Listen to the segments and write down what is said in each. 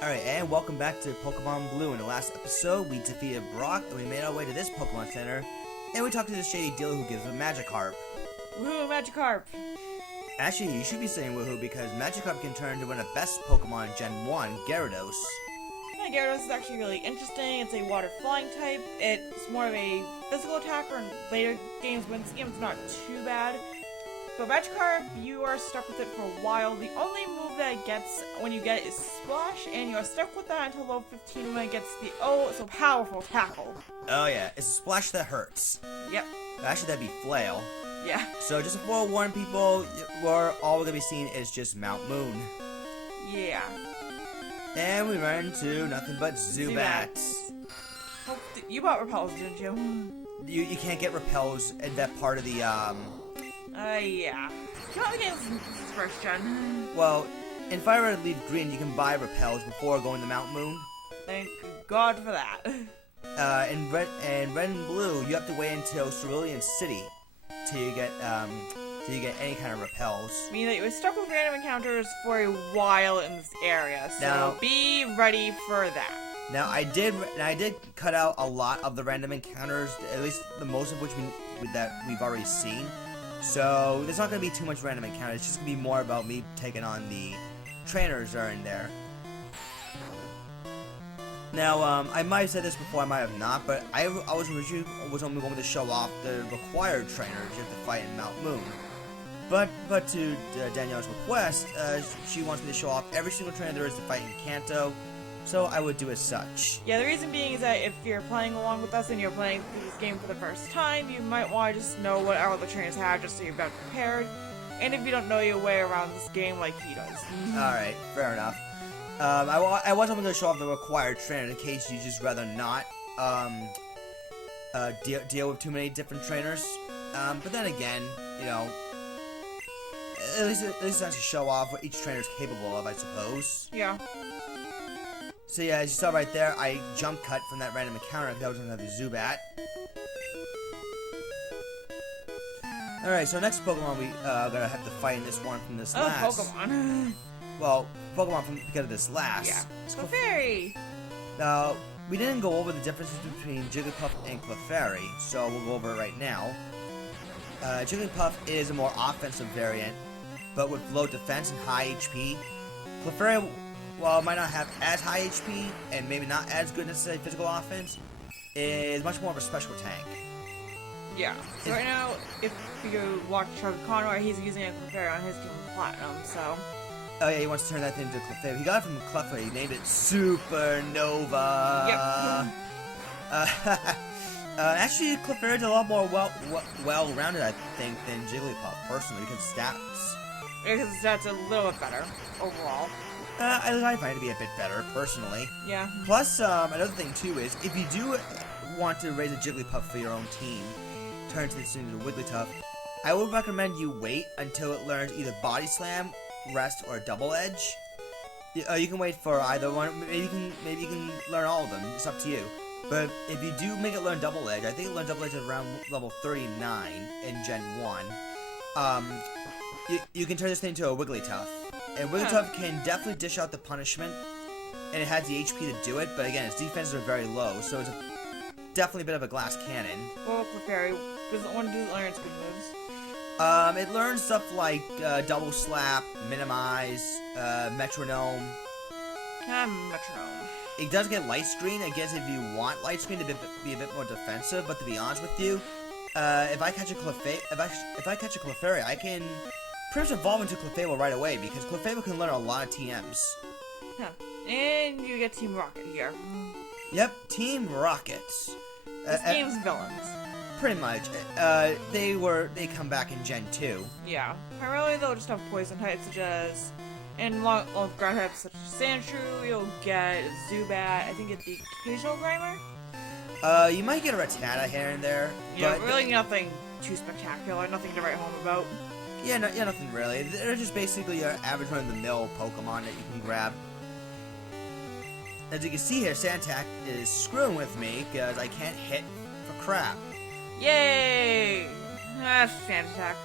Alright, and welcome back to Pokemon Blue. In the last episode, we defeated Brock, and we made our way to this Pokemon Center, and we talked to this shady dealer who gives a Magikarp. Woohoo, Magikarp! Actually, you should be saying woohoo because Magikarp can turn into one of the best Pokemon in Gen 1, Gyarados. Yeah, Gyarados is actually really interesting. It's a water flying type. It's more of a physical attacker in later games, but in this game it's not too bad. But Magikarp, you are stuck with it for a while. The only move that it gets when you get it is Splash, and you are stuck with that until level 15 when it gets the so powerful Tackle. Oh yeah, it's a splash that hurts. Yep. Actually, that'd be Flail. Yeah. So just to forewarn people, all we're gonna be seeing is just Mount Moon. Yeah. And we run into nothing but Zubats. Oh, you bought repels, didn't you? You can't get repels in that part of the Yeah. Come on, the game's first gen. Well, in Fire Red Leaf Green, you can buy repels before going to Mount Moon. Thank God for that. In Red and Blue, you have to wait until Cerulean City till you get any kind of repels. Meaning that you were stuck with random encounters for a while in this area, so now, be ready for that. Now I did cut out a lot of the random encounters, at least the most of which we've already seen. So there's not going to be too much random encounters. It's just going to be more about me taking on the trainers that are in there. Now, I might have said this before, I might have not, but I was originally only going to show off the required trainers you have to fight in Mount Moon. But to Danielle's request, she wants me to show off every single trainer there is to fight in Kanto, so I would do as such. Yeah, the reason being is that if you're playing along with us and you're playing this game for the first time, you might want to just know what all the trainers have just so you're better prepared, and if you don't know your way around this game like he does. Alright, fair enough. I wasn't going to show off the required trainer in case you just rather not deal with too many different trainers. But then again, you know, at least it's nice to show off what each trainer is capable of, I suppose. Yeah. So yeah, as you saw right there, I jump cut from that random encounter because that was another Zubat. Alright, so next Pokemon we gonna have to fight in this one from this last. Pokemon. Well, Pokemon because of this last. Yeah. Clefairy. Now, we didn't go over the differences between Jigglypuff and Clefairy, so we'll go over it right now. Jigglypuff is a more offensive variant, but with low defense and high HP. Clefairy, while it might not have as high HP, and maybe not as good necessarily physical offense, is much more of a special tank. Yeah. So right now, if you watch Charlie Conroy, he's using a Clefairy on his team Platinum, so... Oh yeah, he wants to turn that thing into Clefairy. He got it from Clefairy. He named it Supernova. Yep. Actually, Clefairy is a lot more well-rounded, I think, than Jigglypuff, personally, because of stats. Because the stats are a little bit better, overall. I find it to be a bit better, personally. Yeah. Plus, another thing, too, is if you do want to raise a Jigglypuff for your own team, turn this into a Wigglytuff, I would recommend you wait until it learns either Body Slam, Rest, or Double Edge. You can wait for either one. Maybe you can learn all of them. It's up to you. But if you do make it learn Double Edge, I think it learns Double Edge at around level 39 in Gen 1. You can turn this thing into a Wigglytuff. And Wigglytuff can definitely dish out the punishment, and it has the HP to do it, but again, its defenses are very low, so it's definitely a bit of a glass cannon. Well, Clefairy doesn't want to learn its good moves. It learns stuff like Double Slap, Minimize, Metronome. Metronome. It does get Light Screen. I guess if you want Light Screen to be a bit more defensive, but to be honest with you, if I catch a Clefairy, I can pretty much evolve into Clefable right away because Clefable can learn a lot of TMs. Huh. And you get Team Rocket here. Yep, Team Rocket. This game's villains. Pretty much. They come back in Gen 2. Yeah. Primarily they'll just have poison types such as, and long ground types such as Sandshrew, you'll get Zubat, I think it's the occasional Grimer. You might get a Rattata here and there. Yeah, but really nothing too spectacular, nothing to write home about. Yeah, nothing really. They're just basically your average run-of-the-mill Pokemon that you can grab. As you can see here, Santac is screwing with me because I can't hit for crap. Yay! That's Sand Attack.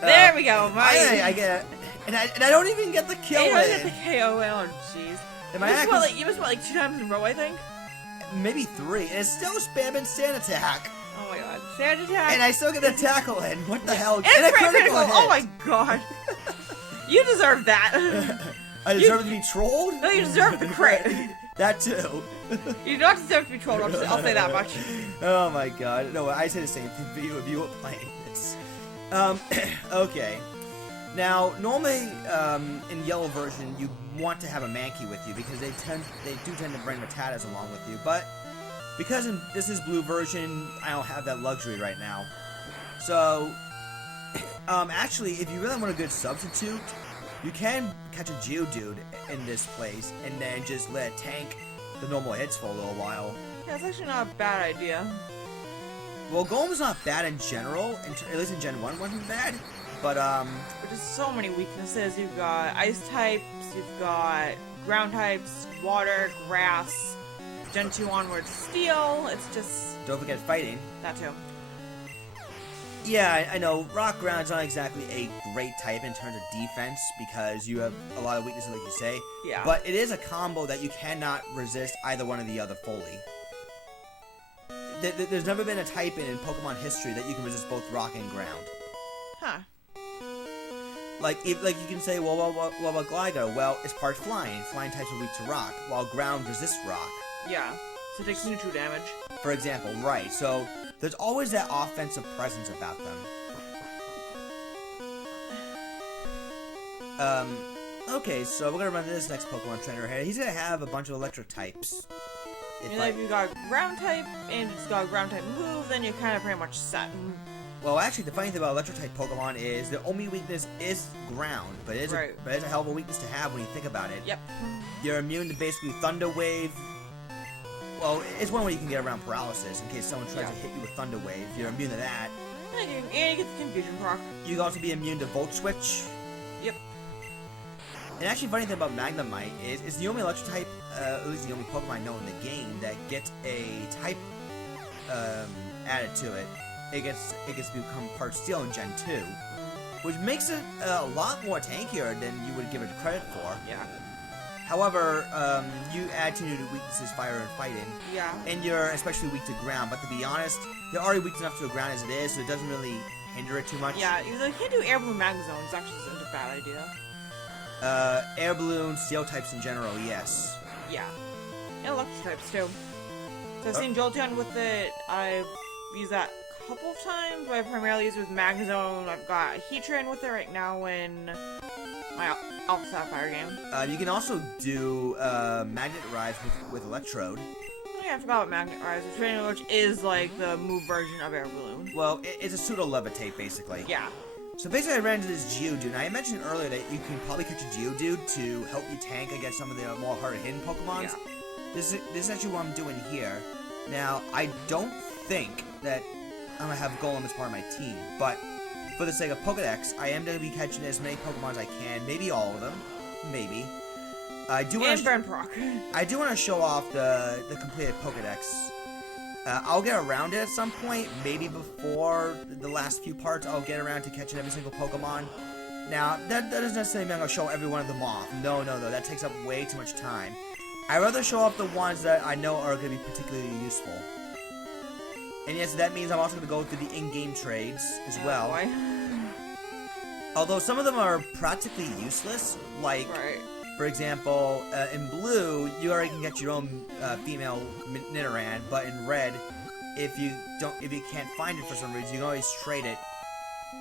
There we go. I get, and I don't even get the kill. I don't get the KO. Oh, jeez. You missed what, like 2 times in a row, I think. Maybe 3, and it's still spamming sand attack. Oh my god, sand attack. And I still get a tackle in. What the hell? And a critical hit. Oh my god. You deserve that. I deserve to be trolled? No, you deserve the crit. That too. You do not deserve to be trolled, I'll say that much. Oh my god. No, I say the same thing for you if you were playing this. Okay. Now, normally, in yellow version, you want to have a Mankey with you because they do tend to bring Rattatas along with you, but because this is blue version, I don't have that luxury right now. So, actually, if you really want a good substitute, you can catch a Geodude in this place and then just let it tank the normal hits for a little while. Yeah, it's actually not a bad idea. Well, Golem's not bad in general, at least in Gen 1 wasn't bad, but But there's so many weaknesses. You've got ice types, you've got ground types, water, grass, Gen 2 onwards steel, it's just... Don't forget fighting. That too. Yeah, I know. Rock Ground's not exactly a great type in terms of defense because you have a lot of weaknesses, like you say. Yeah. But it is a combo that you cannot resist either one or the other fully. There's never been a type in Pokemon history that you can resist both Rock and Ground. Huh. Like you can say, well, what about Gligar? Well, it's part flying. Flying types are weak to Rock, while Ground resists Rock. Yeah. So it takes neutral damage. For example, right. So there's always that offensive presence about them. Okay, so we're gonna run to this next Pokemon trainer here. He's gonna have a bunch of electric types. If you got ground type and it's got ground type move, then you're kind of pretty much set. Well, actually, the funny thing about electric type Pokemon is the only weakness is ground, but it's a hell of a weakness to have when you think about it. Yep. You're immune to basically Thunder Wave. Well, it's one way you can get around paralysis in case someone tries to hit you with Thunder Wave. You're immune to that. And you get the confusion proc. You can also be immune to Volt Switch. Yep. And actually, funny thing about Magnemite is it's the only electric type, at least the only Pokemon I know in the game that gets a type added to it. It gets to become part Steel in Gen 2, which makes it a lot more tankier than you would give it credit for. Yeah. However, you add 2 new weaknesses, Fire and Fighting. Yeah. And you're especially weak to Ground, but to be honest, you're already weak enough to the Ground as it is, so it doesn't really hinder it too much. Yeah, you can't do Air Balloon Magma Zone. It's actually isn't a bad idea. Air Balloon, Steel types in general, yes. Yeah. And Electric types, too. So I've seen Jolteon with it. I've used that a couple of times, but I primarily use it with Magma Zone. I've got Heatran with it right now in my Alpha Sapphire game. You can also do Magnet Rise with Electrode. Oh yeah, I forgot about Magnet Rise, which is like the move version of Air Balloon. Well, it's a pseudo-levitate, basically. Yeah. So basically I ran into this Geodude, and I mentioned earlier that you can probably catch a Geodude to help you tank against some of the more hard-hitting Pokemons. Yeah. This is actually what I'm doing here. Now, I don't think that I'm going to have Golem as part of my team, but for the sake of Pokedex, I am going to be catching as many Pokemon as I can, maybe all of them, maybe. I do want to show off the completed Pokedex. I'll get around it at some point, maybe before the last few parts. I'll get around to catching every single Pokemon. Now, that doesn't necessarily mean I'm going to show every one of them off. No, that takes up way too much time. I'd rather show off the ones that I know are going to be particularly useful. And yes, that means I'm also going to go through the in-game trades as well. Boy. Although some of them are practically useless, like... Right. For example, in blue, you already can get your own female Nidoran, but in red, if you can't find it for some reason, you can always trade it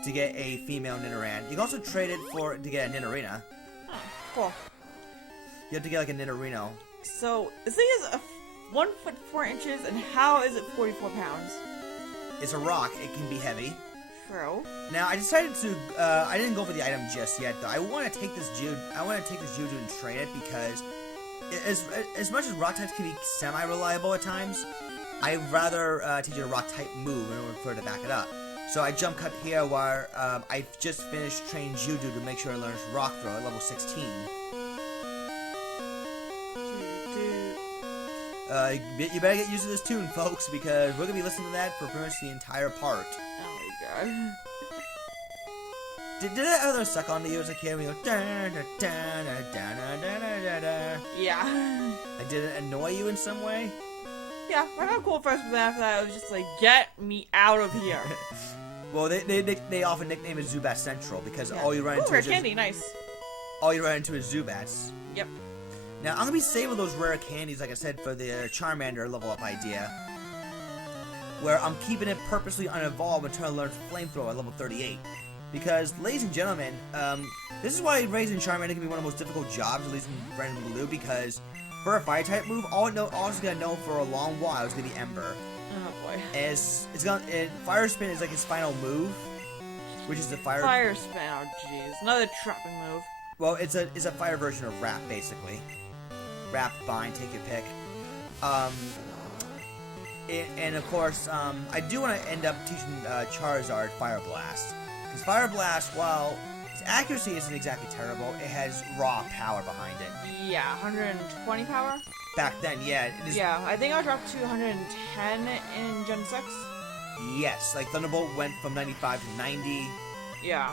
to get a female Nidoran. You can also trade it to get a Nidorino. Oh, cool. You have to get like a Nidorino. So this thing is 1 foot 4 inches, and how is it 44 pounds? It's a rock. It can be heavy. True. Now I decided to. I didn't go for the item just yet, though. I want to take this Geodude and train it because, as much as rock types can be semi-reliable at times, I'd rather teach it a rock type move in order for it to back it up. So I jump cut here where I've just finished training Geodude to make sure it learns Rock Throw at level 16. You better get used to this tune, folks, because we're gonna be listening to that for pretty much the entire part. Oh my god. Did that ever suck on to you as a kid when you go da da da da da da da da? Yeah. Like, did it annoy you in some way? Yeah, I got cool first, but after that, it was just like, get me out of here. Well, they often nickname it Zubat Central because all you run Ooh, into rare is candy, nice. all you run into is Zubats. Yep. Now I'm gonna be saving those rare candies, like I said, for the Charmander level up idea, where I'm keeping it purposely unevolved until I learn Flamethrower at level 38. Because, ladies and gentlemen, this is why raising Charmander can be one of the most difficult jobs, at least in Red and Blue, because for a fire type move, all it's gonna know for a long while is gonna be Ember. Oh boy. And Fire Spin is like his final move, which is the fire. Fire Spin, oh jeez. Another trapping move. Well, it's a fire version of Wrap, basically. Wrap, Bind, take your pick. And of course, I do want to end up teaching Charizard Fire Blast. Because Fire Blast, while its accuracy isn't exactly terrible, it has raw power behind it. Yeah, 120 power? Back then, yeah. It is, Yeah, I think I dropped to 110 in Gen 6. yes, like Thunderbolt went from 95 to 90. Yeah.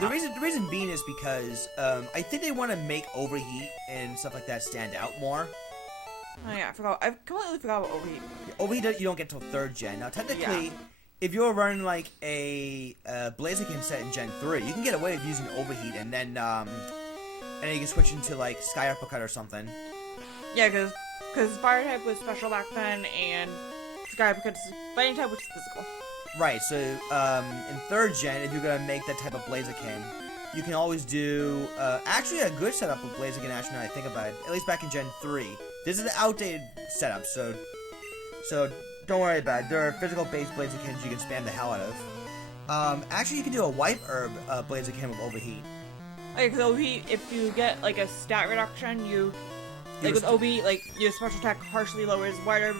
The reason being is because I think they want to make Overheat and stuff like that stand out more. Oh yeah, I completely forgot about Overheat. Overheat you don't get till 3rd gen. Now technically, if you're running like a Blaziken set in Gen 3, you can get away with using Overheat and then you can switch into like Sky Uppercut or something. Yeah, because Fire type was special back then, and Sky Uppercut is fighting type, which is physical. Right, so in 3rd gen, if you're going to make that type of Blaziken, you can always do actually a good setup with Blaziken, actually, now I think about it, at least back in Gen 3. This is an outdated setup, so don't worry about it. There are physical-based Blazikens you can spam the hell out of. Actually, you can do a Wipe Herb Blaziken with Overheat. Okay, because Overheat, if you get like a stat reduction, like with Overheat, like your special attack harshly lowers, White Herb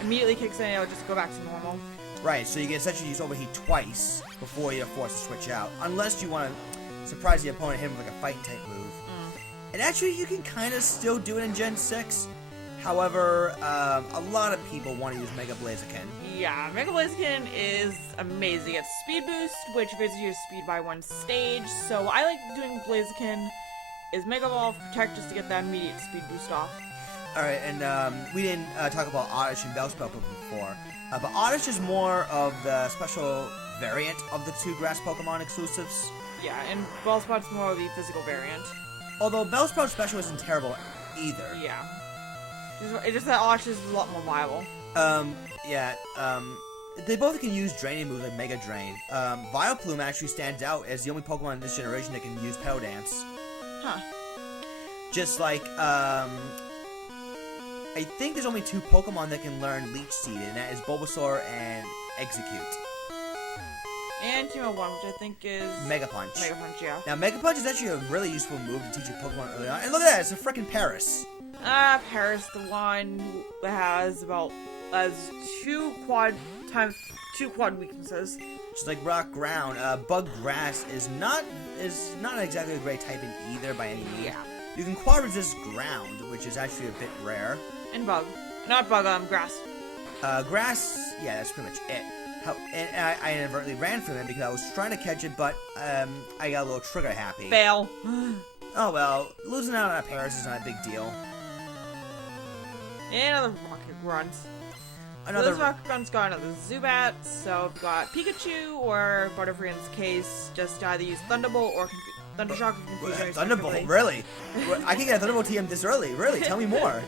immediately kicks in, and it'll just go back to normal. Right, so you can essentially use Overheat twice before you're forced to switch out, unless you want to surprise the opponent, hit him with like a fighting type move. And actually, you can kind of still do it in Gen 6. However, a lot of people want to use Mega Blaziken. Yeah, Mega Blaziken is amazing. It's Speed Boost, which raises your speed by 1 stage. So I like doing Blaziken is Mega Evolve, Protect, just to get that immediate speed boost off. Alright, and we didn't talk about Oddish and Bellsprout before. But Oddish is more of the special variant of the 2 Grass Pokemon exclusives. Yeah, and Bellsprout's more of the physical variant. Although Bellsprout Special isn't terrible either. Yeah. It's just that Oddish is a lot more viable. They both can use draining moves like Mega Drain. Vileplume actually stands out as the only Pokemon in this generation that can use Petal Dance. Huh. Just like, I think there's only 2 Pokemon that can learn Leech Seed, and that is Bulbasaur and Execute. And Team 1, which I think is... Mega Punch. Mega Punch, yeah. Now, Mega Punch is actually a really useful move to teach your Pokemon early on. And look at that, it's a frickin' Paris. Paris, the one that has has 2 quad weaknesses. Just like Rock Ground, Bug Grass is not exactly a great type in either by any means. Yeah. You can quad resist Ground, which is actually a bit rare. And Bug. Not Bug, Grass. Grass, yeah, that's pretty much it. And I inadvertently ran from it because I was trying to catch it, but I got a little trigger happy. Fail. Oh well, losing out on a Paris is not a big deal. And another Rocket Grunt. So this Rocket Grunt's got another Zubat, so we've got Pikachu, or Butterfree's case, just either use Thunderbolt or Thundershock or Confusion. Thunderbolt, really? I can get a Thunderbolt TM this early, really? Tell me more.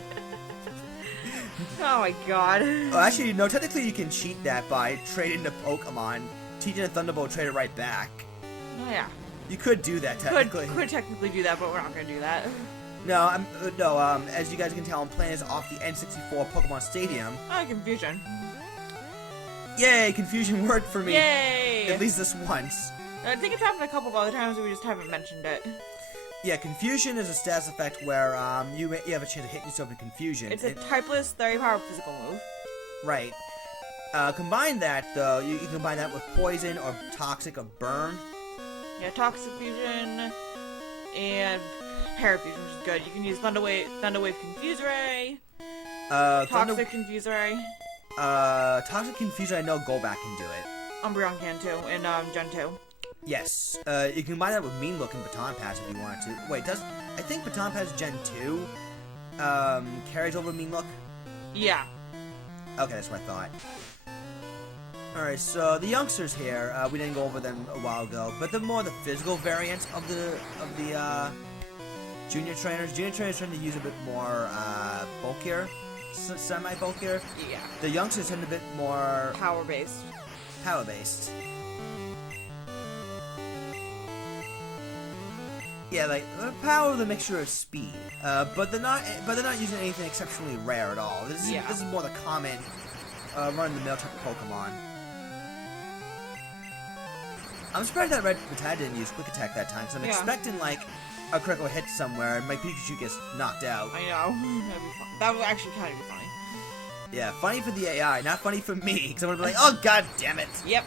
Oh my god. Oh, actually, no, technically you can cheat that by trading the Pokemon, teaching a Thunderbolt, trade it right back. Oh yeah. You could do that, technically. Could technically do that, but we're not gonna do that. No, as you guys can tell, I'm playing this off the N64 Pokemon Stadium. Oh, Confusion. Yay, Confusion worked for me. Yay! At least this once. I think it's happened a couple of other times, we just haven't mentioned it. Yeah, Confusion is a status effect where you have a chance of hitting yourself in Confusion. It's a typeless 30 power physical move. Right. Combine that, though, you can combine that with Poison or Toxic or Burn. Yeah, Toxic Fusion and Parafusion, which is good. You can use Thunderwave Confuse Ray, Toxic Confuse Ray. Toxic Confuse Ray, I know Golbat can do it. Umbreon can too, in Gen 2. Yes. You can combine that with Mean Look and Baton Pass if you wanted to. Wait, I think Baton Pass Gen 2 carries over Mean Look? Yeah. Okay, that's what I thought. Alright, so the youngsters here, we didn't go over them a while ago, but they're more the physical variants of the junior trainers. Junior trainers tend to use a bit more bulkier, semi-bulkier. Yeah. The youngsters tend to be a bit more Power-based. power-based. Yeah, like power with a mixture of speed, but they're not using anything exceptionally rare at all. This is more the common run-of-the-mill type of Pokemon. I'm surprised that Red Rattata didn't use Quick Attack that time, because I'm expecting like a critical hit somewhere and my Pikachu gets knocked out. I know. That'd be fun. That would actually kind of be funny. Yeah, funny for the AI, not funny for me, because I'm gonna be like, oh god damn it. Yep.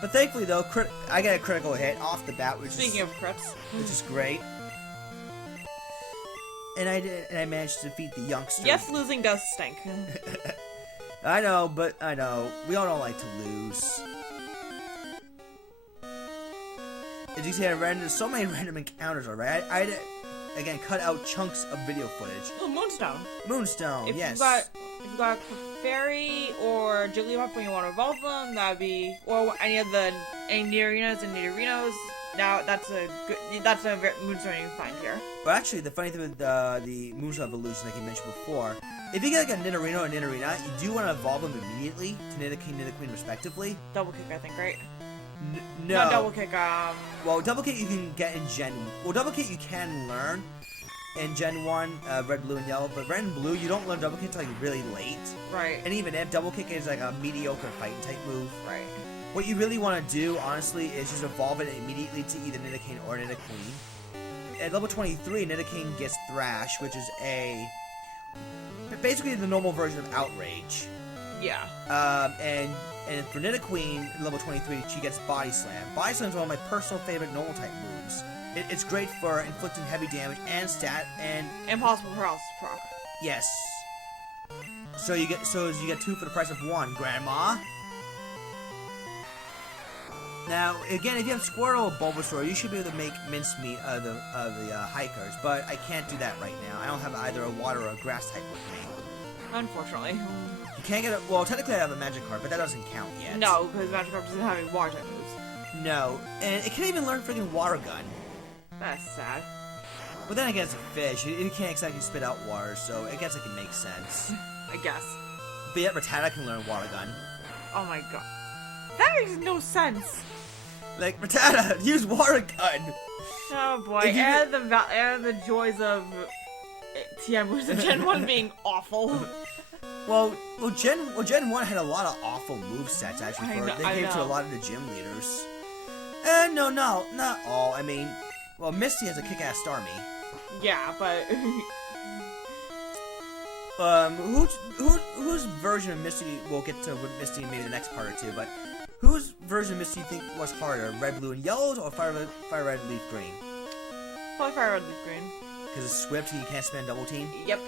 But thankfully though, I get a critical hit off the bat, which is great. And I managed to defeat the youngster. Yes, losing does stink. I know, but I know we all don't like to lose. As you see, I ran into so many random encounters already. I had to, again, cut out chunks of video footage. Oh, Moonstone. Moonstone, yes. If you got Fairy or Jigglypuff when you want to evolve them, that'd be, or any Nidorinos and Nidorinos. Now that's a Moonstone you can find here. But actually, the funny thing with the Moonstone evolution, like you mentioned before, if you get like a Nidorino or Nidorina, you do want to evolve them immediately to Nidoking, Nidoqueen, respectively. Double kick, I think, right? No. Not double kick, Well, double kick you can get in Gen... Well, double kick you can learn in Gen 1, Red, Blue, and Yellow, but Red and Blue, you don't learn double kick until like really late. Right. And even if double kick is like a mediocre fighting type move. Right. What you really want to do, honestly, is just evolve it immediately to either Nidoking or Nidoqueen. At level 23, Nidoking gets Thrash, which is basically the normal version of Outrage. Yeah. And for Nidoqueen, level 23, she gets Body Slam. Body Slam is one of my personal favorite normal type moves. It's great for inflicting heavy damage and impossible paralysis proc. Yes. So you get two for the price of one, Grandma. Now, again, if you have Squirtle or Bulbasaur, you should be able to make mincemeat of the hikers, but I can't do that right now. I don't have either a water or a grass type with me. Unfortunately. You can't get well, technically I have a magic card, but that doesn't count yet. No, because magic card doesn't have any water type moves. No, and it can't even learn freaking water gun. That's sad. But then again, it's a fish. It can't exactly spit out water, so I guess it can make sense. I guess. But yet Rattata can learn water gun. Oh my god. That makes no sense. Like, Rattata, use water gun! Oh boy, and the joys of TM Gen 1 being awful. Well, Gen 1 had a lot of awful movesets, actually. They gave to a lot of the gym leaders. No, not all. I mean, well, Misty has a kick-ass Starmie. Yeah, but... whose version of Misty, we'll get to with Misty in maybe the next part or two, but whose version of Misty do you think was harder, Red, Blue, and Yellow, or Fire, Red, Leaf, Green? Probably Fire, Red, Leaf, Green. Because it's Swift, so you can't spam double team? Yep.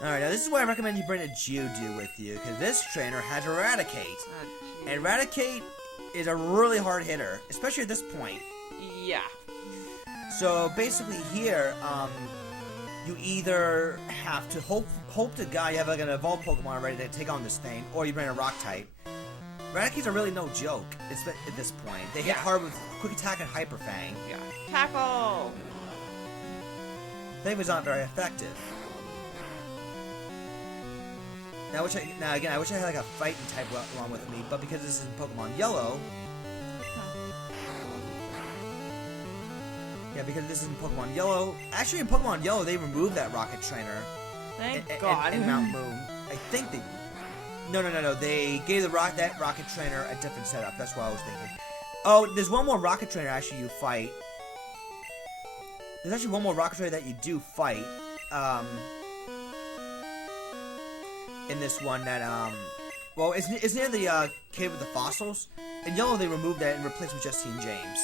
Alright, now this is why I recommend you bring a Geodude with you, because this trainer has Eradicate. And Eradicate is a really hard hitter, especially at this point. Yeah. So basically here, you either have to hope to God you have like an evolved Pokemon ready to take on this thing, or you bring a Rock type. Eradicates are really no joke at this point. They hit hard with Quick Attack and Hyper Fang. Yeah. Tackle! They was not very effective. Now, again, I wish I had like a fighting type along with me, but because this is in Pokemon Yellow. Yeah, because this is in Pokemon Yellow. Actually, in Pokemon Yellow, they removed that Rocket Trainer. Thank God. In Mount Moon. I think they... No. They gave that Rocket Trainer a different setup. That's what I was thinking. Oh, there's one more Rocket Trainer, actually, you fight. There's actually one more Rocket Trainer that you do fight. In this one that, well, it's near the, Cave of the Fossils. In Yellow, they removed that and replaced with Justine James.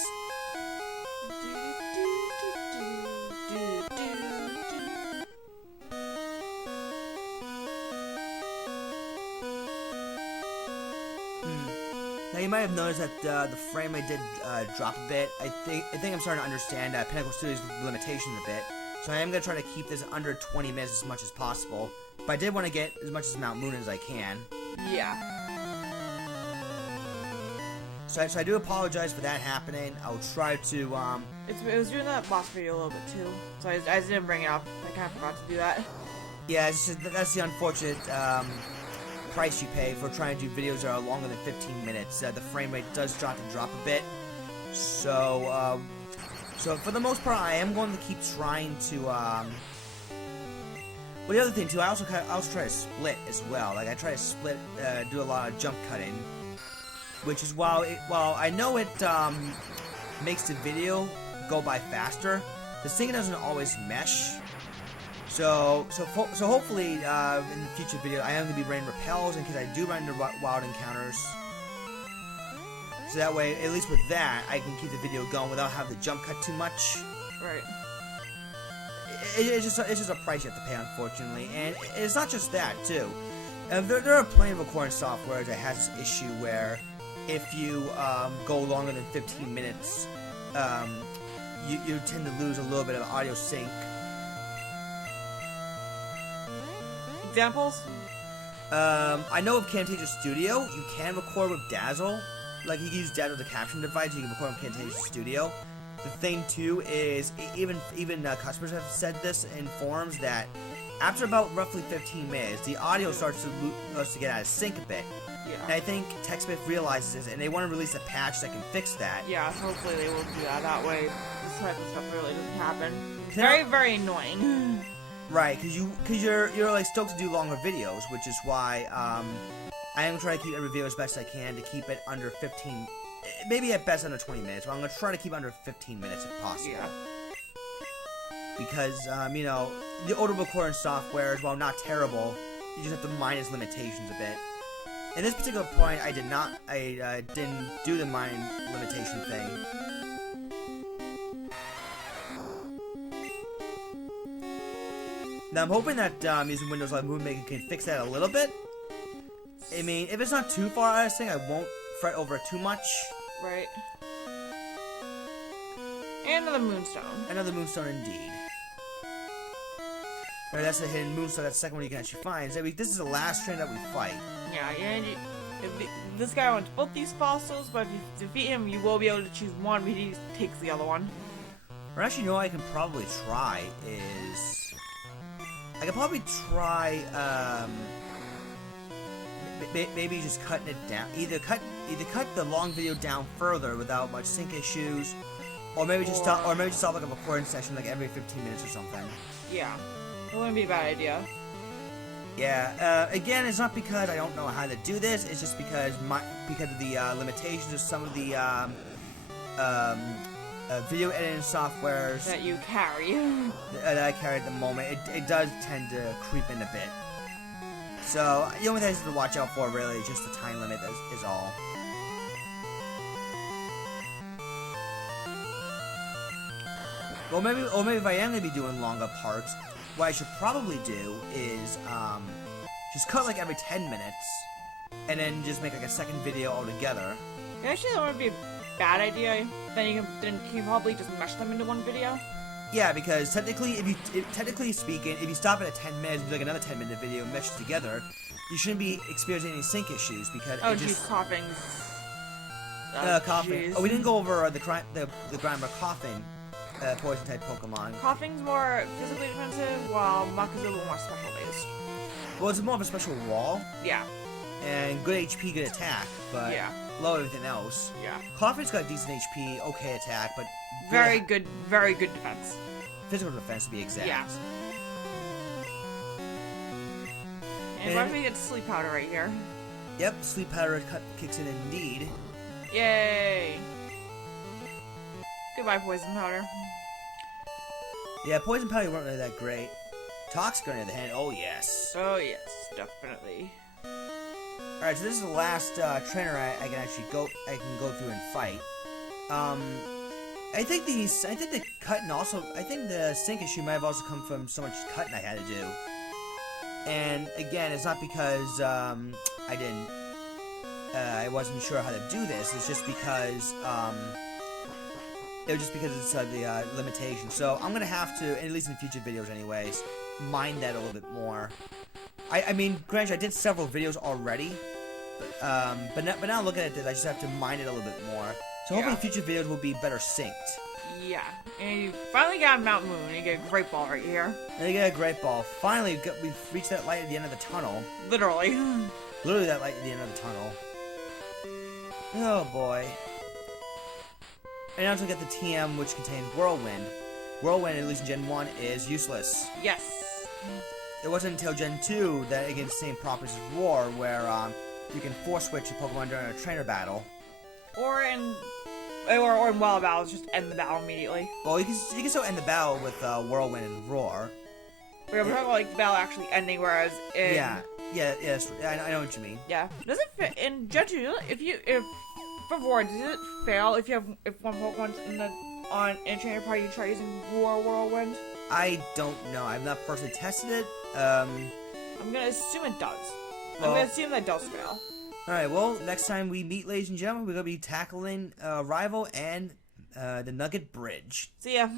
Now you might have noticed that the frame rate did drop a bit. I think I'm starting to understand Pinnacle Studios' limitations a bit. So I am going to try to keep this under 20 minutes as much as possible. But I did want to get as much as Mount Moon as I can. Yeah. So I do apologize for that happening. I'll try to, It was doing that last video a little bit too. So I didn't bring it up. I kind of forgot to do that. Yeah, that's the unfortunate price you pay for trying to do videos that are longer than 15 minutes. The frame rate does drop a bit. So, so for the most part, I am going to keep trying to, well, the other thing too, I also try to split as well. Like I try to split, do a lot of jump cutting, which is while I know it makes the video go by faster, the sync doesn't always mesh. So hopefully in the future video, I am going to be running repels in case I do run into wild encounters. So that way, at least with that, I can keep the video going without having to jump cut too much. Right. It's just a price you have to pay, unfortunately, and it's not just that too. There are plenty of recording software that has this issue where if you go longer than 15 minutes, you tend to lose a little bit of audio sync. Examples? I know of Camtasia Studio, you can record with Dazzle. Like, you can use Dazzle as a caption device, you can record with Camtasia Studio. The thing, too, is even customers have said this in forums that after about roughly 15 minutes, the audio starts to get out of sync a bit. Yeah. And I think TechSmith realizes this, and they want to release a patch that can fix that. Yeah, hopefully they will do that. That way, this type of stuff really doesn't happen. Very, very annoying. Right, because you're like stoked to do longer videos, which is why I am trying to keep every video as best I can to keep it under 15, maybe at best under 20 minutes. But I'm gonna try to keep under 15 minutes if possible. Yeah. Because you know, the audio recording software, while not terrible, you just have to mind its limitations a bit. In this particular point, I didn't do the mind limitation thing. Now I'm hoping that using Windows Live Movie Maker can fix that a little bit. I mean, if it's not too far out of sync, I won't fret over it too much. Right. And another moonstone. Another moonstone indeed. Right, that's the hidden moonstone. That's the second one you can actually find. So this is the last train that we fight. Yeah, and this guy wants both these fossils, but if you defeat him, you will be able to choose one, but he takes the other one. Or actually, you know what I can probably try is... I could probably try, maybe just cutting it down. Either cut the long video down further without much sync issues, or maybe just stop like a recording session like every 15 minutes or something. Yeah, it wouldn't be a bad idea. Yeah. Again, it's not because I don't know how to do this. It's just because of the limitations of some of the video editing softwares that you carry. That I carry at the moment. It does tend to creep in a bit. So the only thing to watch out for really is just the time limit is all. Or maybe if I am going to be doing longer parts, what I should probably do is just cut like every 10 minutes, and then just make like a second video altogether. Actually, that would be a bad idea. Then you can probably just mesh them into one video. Yeah, because technically speaking, if you stop it at 10 minutes and do like another 10-minute video meshed together, you shouldn't be experiencing any sync issues because oh, geez, coughing. Coughing. Geez. Oh, we didn't go over the grammar coughing poison type Pokemon. Coughing's more physically defensive, while Muck is a little more special based. Well, it's more of a special wall. Yeah. And good HP, good attack, but yeah. Low everything else. Yeah. Coughing's got decent HP, okay attack, but very good defense. Physical defense to be exact. Yeah. And why don't we get sleep powder right here? Yep, sleep powder kicks in indeed. Yay! Goodbye, poison powder. Yeah, poison powder weren't really that great. Toxic on the other hand, oh yes. Oh yes, definitely. Alright, so this is the last trainer I can actually go through and fight. I think the cutting also, I think the sync issue might have also come from so much cutting I had to do. And again, it's not because I didn't I wasn't sure how to do this. It's just because it's the limitation. So I'm gonna have to, at least in future videos, anyways, mind that a little bit more. I mean, granted, I did several videos already, but now looking at this, I just have to mind it a little bit more. So hopefully future videos will be better synced. Yeah, and you finally got Mount Moon, and you get a great ball right here. And you get a great ball. Finally, we've reached that light at the end of the tunnel. Literally. Literally that light at the end of the tunnel. Oh boy. And now to get the TM, which contains Whirlwind. Whirlwind, at least in Gen 1, is useless. Yes. It wasn't until Gen 2 that it gets the same properties as Roar, where you can force switch your Pokemon during a trainer battle. Or in wild battles, just end the battle immediately. Well, you can still end the battle with Whirlwind and Roar. We're talking about like the battle actually ending, whereas in I know what you mean. Yeah. Does it fit in Gen 2? If for Roar, does it fail if one Pokemon's in a trainer party you try using Roar Whirlwind? I don't know. I've not personally tested it. I'm gonna assume it does. Well, I'm gonna assume that does fail. Alright, well, next time we meet, ladies and gentlemen, we're gonna be tackling Rival and the Nugget Bridge. See ya.